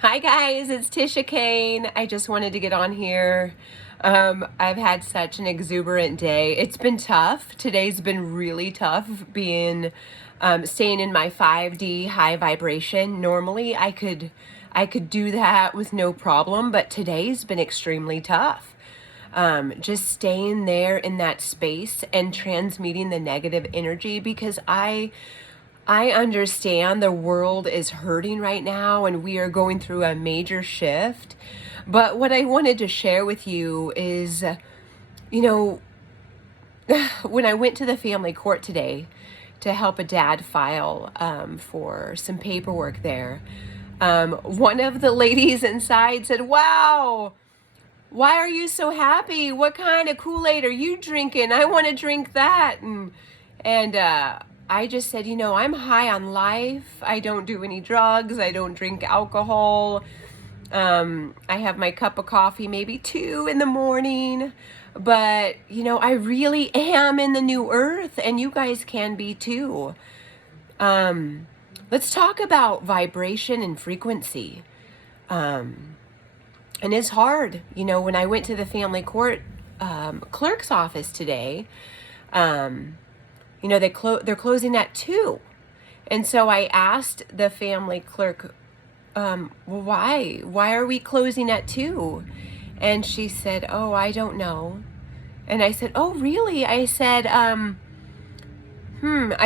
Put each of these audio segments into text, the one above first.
Hi guys, it's Tisha Kane. I just wanted to get on here. I've had such an exuberant day. It's been tough. Today's been really tough being staying in my 5D high vibration. Normally I could do that with no problem, but today's been extremely tough. Just staying there in that space and transmuting the negative energy because I understand the world is hurting right now and we are going through a major shift. But what I wanted to share with you is, you know, when I went to the family court today to help a dad file for some paperwork there, one of the ladies inside said, "Wow, why are you so happy? What kind of Kool-Aid are you drinking? I want to drink that." And I just said, I'm high on life. I don't do any drugs. I don't drink alcohol. I have my cup of coffee maybe 2 in the morning. But, I really am in the new earth, and you guys can be too. Let's talk about vibration and frequency. And it's hard. When I went to the family court clerk's office today, they're closing at 2. And so I asked the family clerk, well, why? Why are we closing at 2? And she said, "Oh, I don't know." And I said, "Oh, really?" I said, I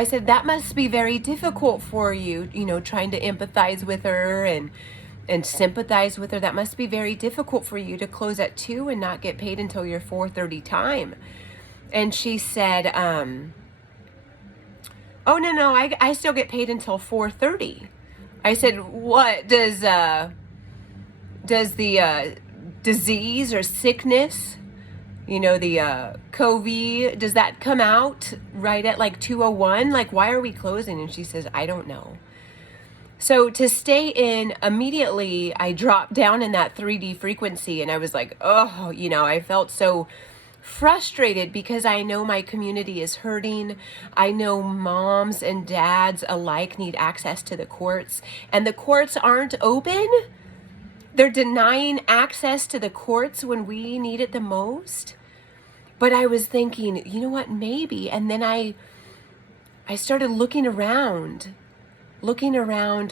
said, "That must be very difficult for you, trying to empathize with her and sympathize with her. That must be very difficult for you to close at 2 and not get paid until your 4:30 time." And she said, "Oh, no, I still get paid until 4:30. I said, "What does the disease or sickness, the COVID, does that come out right at like 2:01? Like, why are we closing?" And she says, "I don't know." So to stay in, immediately I dropped down in that 3D frequency, and I was like, oh, I felt so frustrated because I know my community is hurting. I know moms and dads alike need access to the courts, and the courts aren't open. They're denying access to the courts when we need it the most. But I was thinking, you know what, maybe. And then I started looking around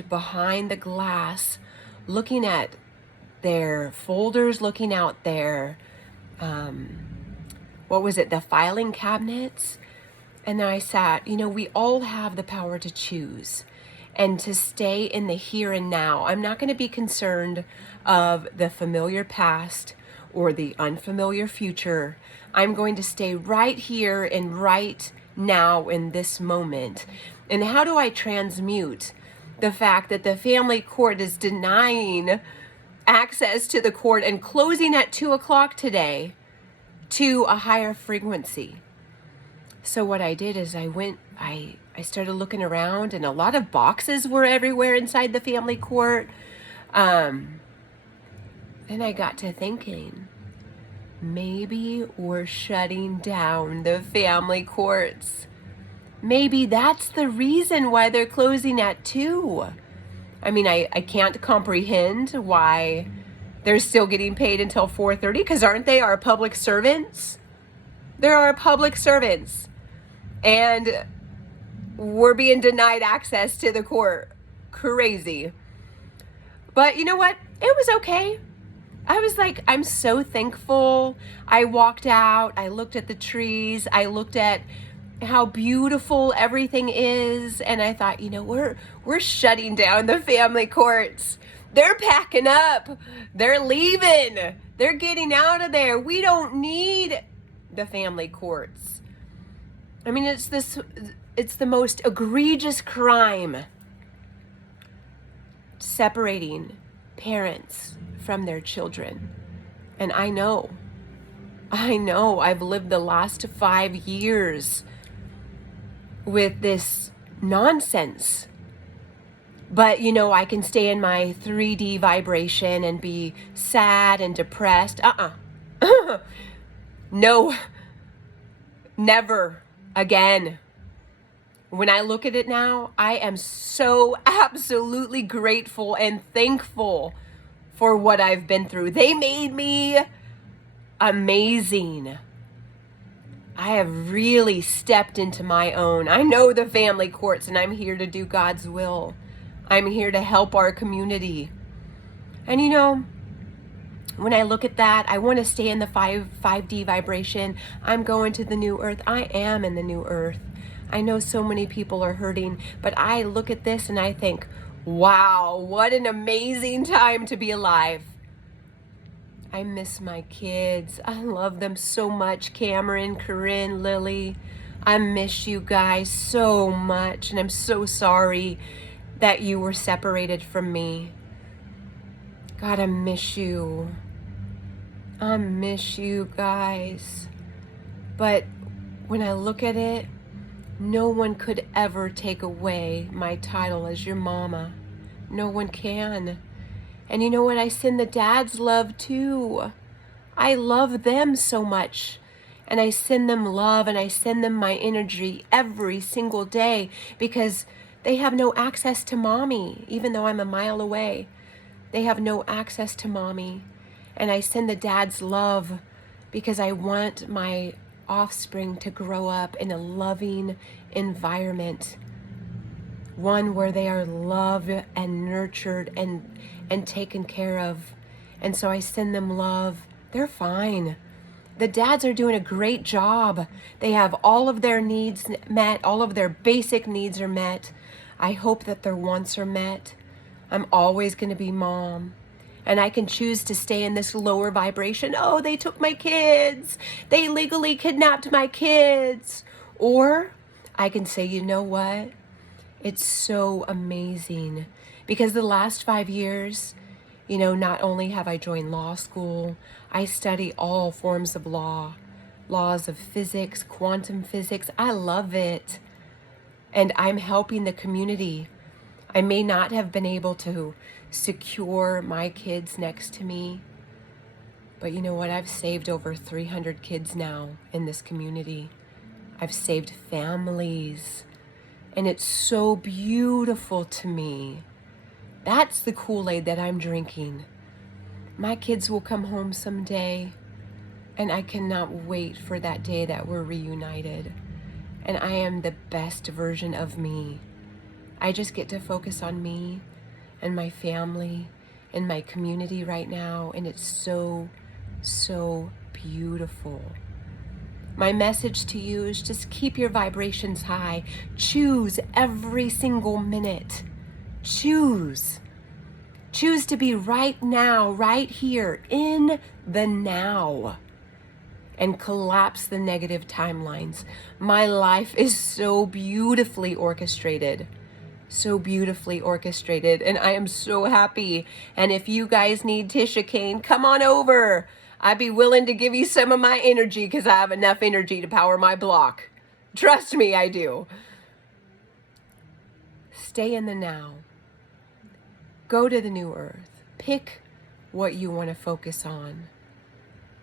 behind the glass, looking at their folders, looking out their, the filing cabinets. And then I sat, we all have the power to choose and to stay in the here and now. I'm not going to be concerned of the familiar past or the unfamiliar future. I'm going to stay right here and right now in this moment. And how do I transmute the fact that the family court is denying access to the court and closing at 2:00 today to a higher frequency? So what I did is I started looking around, and a lot of boxes were everywhere inside the family court. And I got to thinking, maybe we're shutting down the family courts. Maybe that's the reason why they're closing at 2. I mean, I can't comprehend why they're still getting paid until 4:30, because aren't they our public servants? They're our public servants. And we're being denied access to the court. Crazy. But you know what? It was okay. I was like, I'm so thankful. I walked out. I looked at the trees. I looked at how beautiful everything is. And I thought, we're shutting down the family courts. They're packing up. They're leaving. They're getting out of there. We don't need the family courts. I mean, it's the most egregious crime, separating parents from their children. And I know I've lived the last 5 years with this nonsense. But, I can stay in my 3D vibration and be sad and depressed. No, never again. When I look at it now, I am so absolutely grateful and thankful for what I've been through. They made me amazing. I have really stepped into my own. I know the family courts, and I'm here to do God's will. I'm here to help our community. And when I look at that, I want to stay in the 5D vibration. I'm going to the new earth. I am in the new earth. I know so many people are hurting, but I look at this and I think, wow, what an amazing time to be alive. I miss my kids. I love them so much. Cameron, Corinne, Lily. I miss you guys so much, and I'm so sorry that you were separated from me. God, I miss you. I miss you guys. But when I look at it, no one could ever take away my title as your mama. No one can. And you know what? I send the dads love too. I love them so much. And I send them love, and I send them my energy every single day, because they have no access to mommy, even though I'm a mile away. They have no access to mommy. And I send the dads love because I want my offspring to grow up in a loving environment. One where they are loved and nurtured and taken care of. And so I send them love. They're fine. The dads are doing a great job. They have all of their needs met. All of their basic needs are met. I hope that their wants are met. I'm always going to be mom. And I can choose to stay in this lower vibration. Oh, they took my kids. They legally kidnapped my kids. Or I can say, you know what? It's so amazing, because the last 5 years, not only have I joined law school, I study all forms of law, laws of physics, quantum physics. I love it. And I'm helping the community. I may not have been able to secure my kids next to me, but you know what? I've saved over 300 kids now in this community. I've saved families. And it's so beautiful to me. That's the Kool-Aid that I'm drinking. My kids will come home someday, and I cannot wait for that day that we're reunited. And I am the best version of me. I just get to focus on me and my family and my community right now, and it's so, so beautiful. My message to you is just keep your vibrations high. Choose every single minute. Choose. Choose to be right now, right here, in the now. And collapse the negative timelines. My life is so beautifully orchestrated. So beautifully orchestrated. And I am so happy. And if you guys need Tisha Kane, come on over. I'd be willing to give you some of my energy, because I have enough energy to power my block. Trust me, I do. Stay in the now. Go to the new earth. Pick what you want to focus on.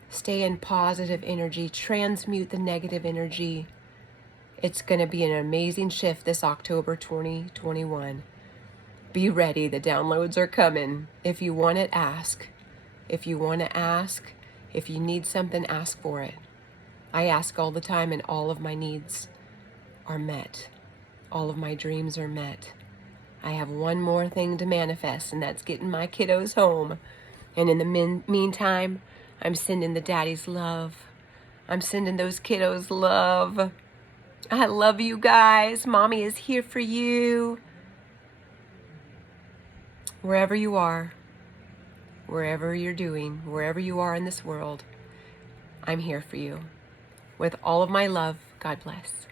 Stay in positive energy. Transmute the negative energy. It's going to be an amazing shift this October 2021. Be ready. The downloads are coming. If you want it, ask. If you want to ask, if you need something, ask for it. I ask all the time, and all of my needs are met. All of my dreams are met. I have one more thing to manifest, and that's getting my kiddos home. And in the meantime, I'm sending the daddies love. I'm sending those kiddos love. I love you guys. Mommy is here for you. Wherever you are, wherever you're doing, wherever you are in this world, I'm here for you. With all of my love, God bless.